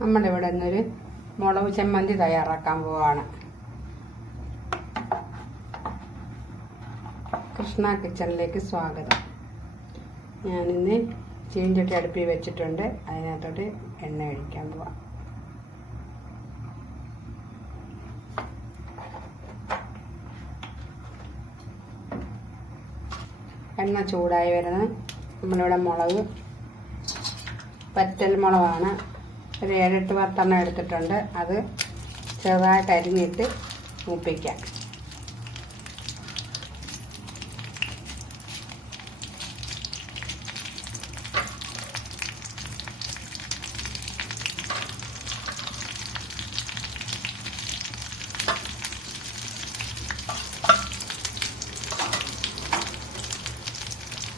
നമ്മളിവിടെ നിന്നൊരു മുളക് ചമ്മന്തി തയ്യാറാക്കാൻ പോവാണ്. കൃഷ്ണ കിച്ചണിലേക്ക് സ്വാഗതം. ഞാനിന്ന് ചീഞ്ചട്ടി അടുപ്പിൽ വെച്ചിട്ടുണ്ട്. അതിനകത്തോട്ട് എണ്ണ ഒഴിക്കാൻ പോവാം. എണ്ണ ചൂടായി വരുന്നത് നമ്മളിവിടെ മുളക് പറ്റൽ മുളകാണ്. ഒരു 7-8 10 എടുത്തിട്ടുണ്ട്. അത് ചെറുതായിട്ട് അരിഞ്ഞിട്ട് മൂപ്പിക്കാം.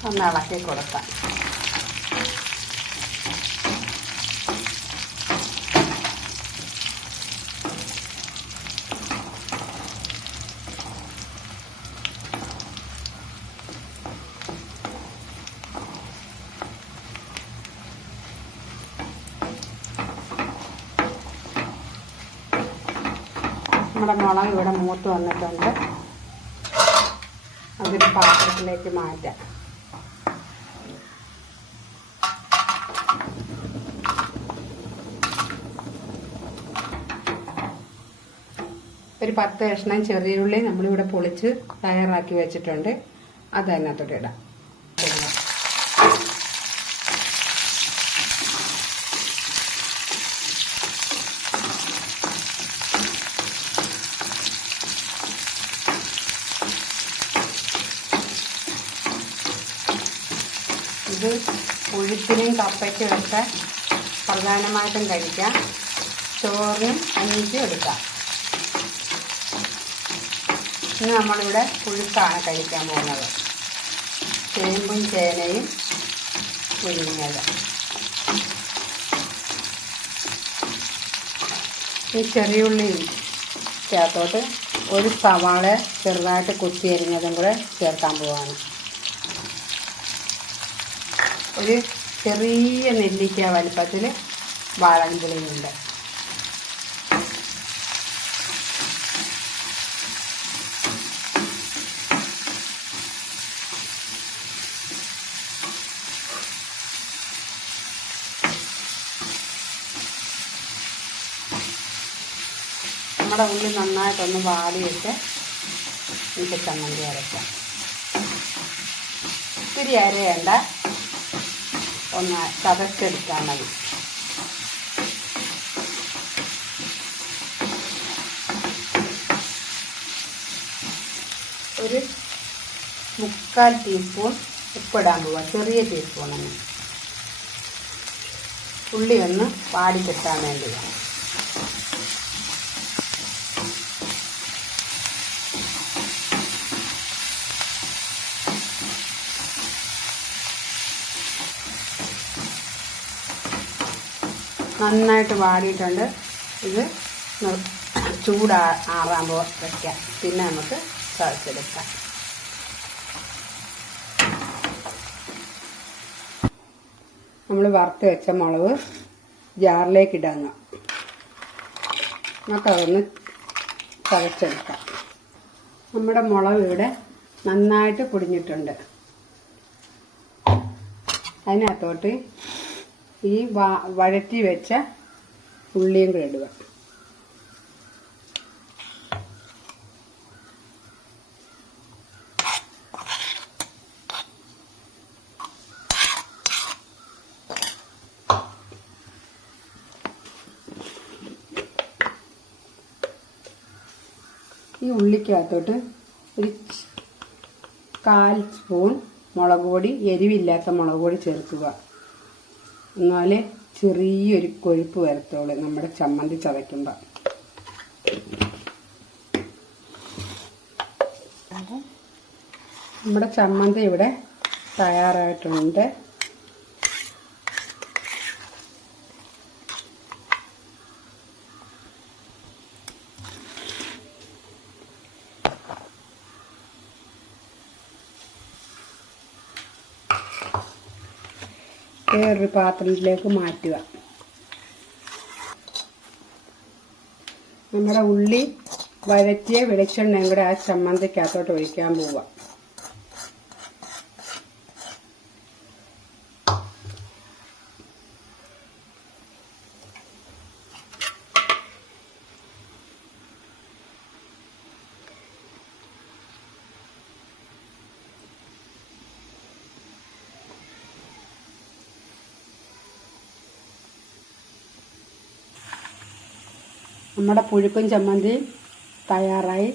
ഒന്ന് ഇളക്കി കൊടുക്കാം. നമ്മുടെ മുളക് ഇവിടെ മൂത്ത് വന്നിട്ടുണ്ട്. അതൊരു പാത്രത്തിലേക്ക് മാറ്റാം. ഒരു 10 കഷ്ണം ചെറിയ ഉള്ളി നമ്മളിവിടെ പൊളിച്ച് തയ്യാറാക്കി വെച്ചിട്ടുണ്ട്. അത് അതിനകത്തോട്ട് ഇടാം. ഇത് ഉഴുത്തിനും കപ്പയ്ക്കും ഒക്കെ പ്രധാനമായിട്ടും കഴിക്കാം. ചോറിനും കഞ്ഞിക്കും എടുക്കാം. ഇന്ന് നമ്മളിവിടെ പുഴുക്കാണ് കഴിക്കാൻ പോകുന്നത്. ചേമ്പും ചേനയും പുഴുങ്ങിയത്. ഈ ചെറിയുള്ളിയും ചേർത്തോട്ട് ഒരു സവാള ചെറുതായിട്ട് കുത്തി അരിഞ്ഞതും കൂടെ ചേർക്കാൻ പോവാണ്. ഒരു ചെറിയ നെല്ലിക്ക വലിപ്പത്തിൽ വാളൻപുളിയുണ്ട്. നമ്മുടെ ഉള്ളി നന്നായിട്ടൊന്ന് വാടിയിട്ട് നമുക്ക് ചമ്മന്തി അരയ്ക്കാം. ഇത്തിരി അരയേണ്ട, ഒന്ന് ചതച്ചെടുത്താൽ മതി. ഒരു 3/4 ടീസ്പൂൺ ഉപ്പിടാൻ പോവുക. ചെറിയ ടീസ്പൂണാണ്. ഉള്ളി ഒന്ന് വാടി കിട്ടാൻ വേണ്ടിയാണ്. നന്നായിട്ട് വാടിയിട്ടുണ്ട്. ഇത് ചൂടാറാകുമ്പോൾ വയ്ക്കാം. പിന്നെ നമുക്ക് ചതച്ചെടുക്കാം. നമ്മൾ വറുത്ത് വെച്ച മുളക് ജാറിലേക്ക് ഇടാങ്ങ. നമുക്കതൊന്ന് ചതച്ചെടുക്കാം. നമ്മുടെ മുളക് ഇവിടെ നന്നായിട്ട് പൊടിഞ്ഞിട്ടുണ്ട്. അതിനകത്തോട്ട് ഈ വഴറ്റി വെച്ച ഉള്ളിയും കൂടെ ഇടുക. ഈ ഉള്ളിക്കകത്തോട്ട് ഒരു 1/4 സ്പൂൺ മുളക് പൊടി, എരിവില്ലാത്ത മുളക് പൊടി ചേർക്കുക. എന്നാലേ ചെറിയൊരു കൊഴുപ്പ് വരത്തുള്ളൂ നമ്മുടെ ചമ്മന്തി ചതയ്ക്കുമ്പോൾ. നമ്മുടെ ചമ്മന്തി ഇവിടെ തയ്യാറായിട്ടുണ്ട്. വേറൊരു പാത്രത്തിലേക്ക് മാറ്റുക. നമ്മുടെ ഉള്ളി വഴറ്റിയ വെളിച്ചെണ്ണയും കൂടെ ആ ചമ്മന്തിക്കകത്തോട്ട് ഒഴിക്കാൻ പോവാം. നമ്മുടെ പുഴുക്കും ചമ്മന്തി തയ്യാറായി.